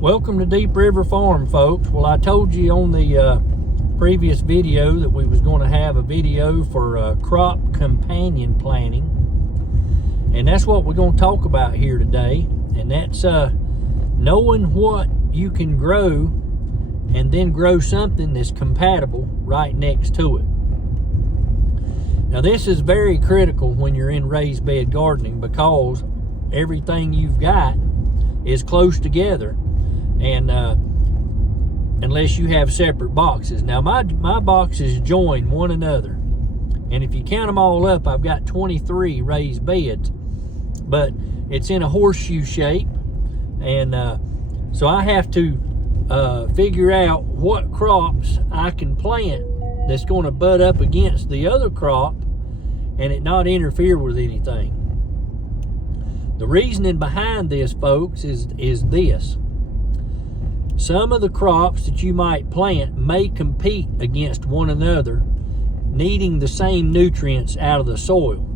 Welcome to Deep River Farm, folks. Well, I told you on the previous video that we was going to have a video for crop companion planting, and that's what we're going to talk about here today. And that's knowing what you can grow and then grow something that's compatible right next to it. Now, this is very critical when you're in raised bed gardening, because everything you've got is close together, and unless you have separate boxes. Now, my boxes join one another, and if you count them all up, I've got 23 raised beds, but it's in a horseshoe shape, and so I have to figure out what crops I can plant that's going to butt up against the other crop and it not interfere with anything. The reasoning behind this, folks, is this. Some of the crops that you might plant may compete against one another, needing the same nutrients out of the soil.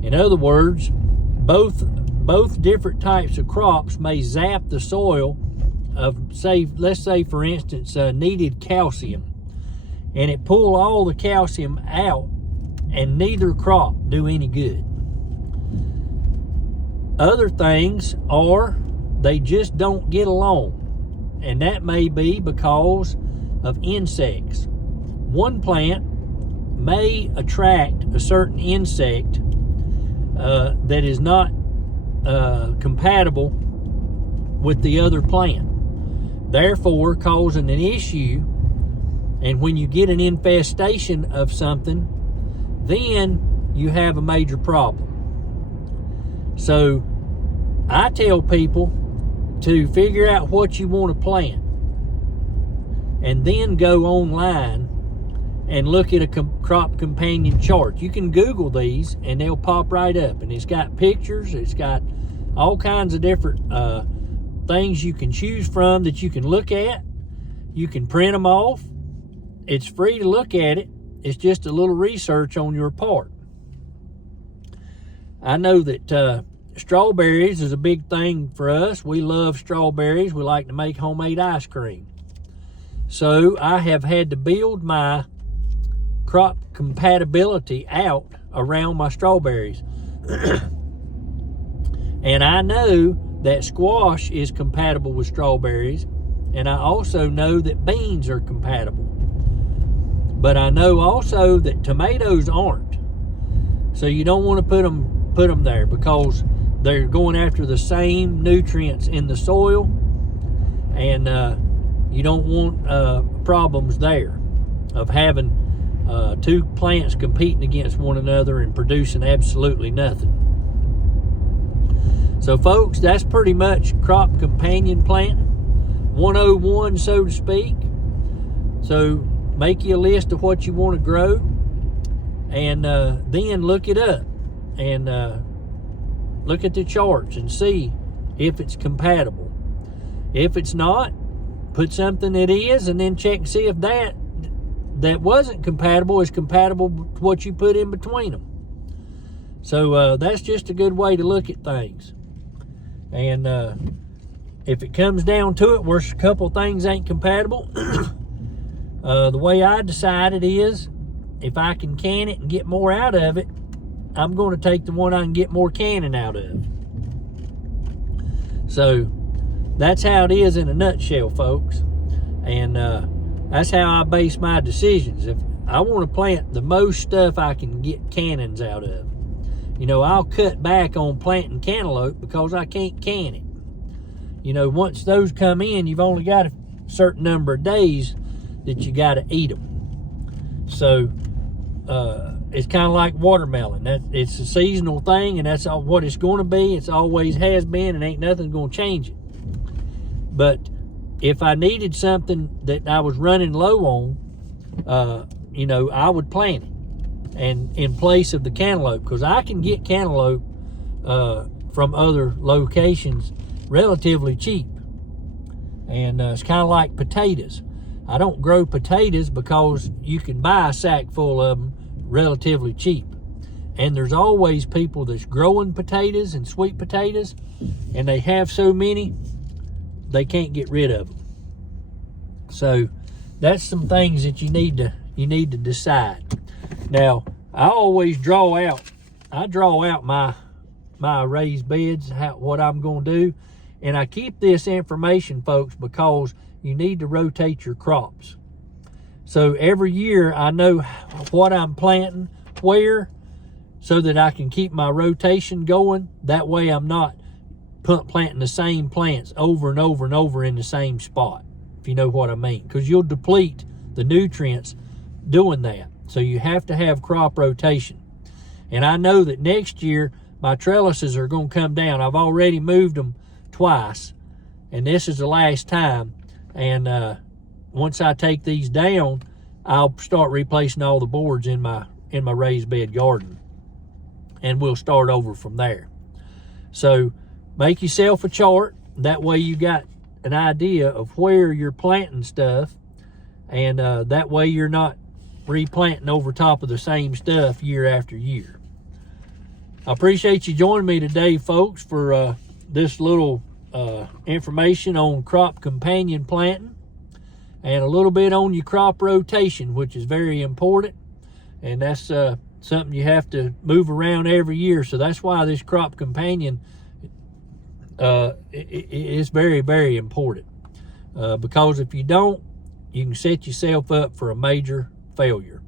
In other words, both different types of crops may zap the soil of, let's say for instance, needed calcium, and it pull all the calcium out, and neither crop do any good. Other things are they just don't get along, and that may be because of insects. One plant may attract a certain insect that is not compatible with the other plant, therefore causing an issue. And when you get an infestation of something, then you have a major problem. So I tell people to figure out what you want to plant, and then go online and look at a crop companion chart. You can Google these and they'll pop right up, and it's got pictures, it's got all kinds of different things you can choose from that you can look at. You can print them off. It's free to look at it. It's just a little research on your part. I know that strawberries is a big thing for us. We love strawberries. We like to make homemade ice cream. So I have had to build my crop compatibility out around my strawberries. And I know that squash is compatible with strawberries, and I also know that beans are compatible. But I know also that tomatoes aren't. So you don't want to put them there, because they're going after the same nutrients in the soil, and you don't want problems there of having two plants competing against one another and producing absolutely nothing. So folks, that's pretty much crop companion planting 101, so to speak. So make you a list of what you want to grow, and then look it up and look at the charts and see if it's compatible. If it's not, put something that is, and then check and see if that wasn't compatible is compatible with what you put in between them. So that's just a good way to look at things. And if it comes down to it where a couple things ain't compatible, the way I decided is, if I can can it and get more out of it, I'm going to take the one I can get more canning out of. So that's how it is in a nutshell, folks. And that's how I base my decisions. If I want to plant the most stuff I can get cannons out of, you know, I'll cut back on planting cantaloupe because I can't can it. You know, once those come in, you've only got a certain number of days that you got to eat them. So it's kind of like watermelon. It's a seasonal thing, and that's all what it's going to be. It's always has been, and ain't nothing going to change it. But if I needed something that I was running low on, you know, I would plant it, and in place of the cantaloupe, because I can get cantaloupe from other locations relatively cheap. And it's kind of like potatoes. I don't grow potatoes because you can buy a sack full of them relatively cheap. And there's always people that's growing potatoes and sweet potatoes, and they have so many they can't get rid of them. So that's some things that you need to decide. Now, I always draw out my raised beds, what I'm going to do. And I keep this information, folks, because you need to rotate your crops. So every year I know what I'm planting where, so that I can keep my rotation going. That way I'm not planting the same plants over and over and over in the same spot, if you know what I mean. Because you'll deplete the nutrients doing that. So you have to have crop rotation. And I know that next year my trellises are going to come down. I've already moved them twice, and this is the last time. And once I take these down, I'll start replacing all the boards in my raised bed garden, and we'll start over from there. So make yourself a chart. That way you got an idea of where you're planting stuff, and that way you're not replanting over top of the same stuff year after year. I appreciate you joining me today, folks, for this little information on crop companion planting, and a little bit on your crop rotation, which is very important. And that's something you have to move around every year. So that's why this crop companion is very, very important. Because if you don't, you can set yourself up for a major failure.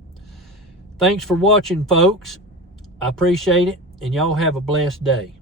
Thanks for watching, folks. I appreciate it, and y'all have a blessed day.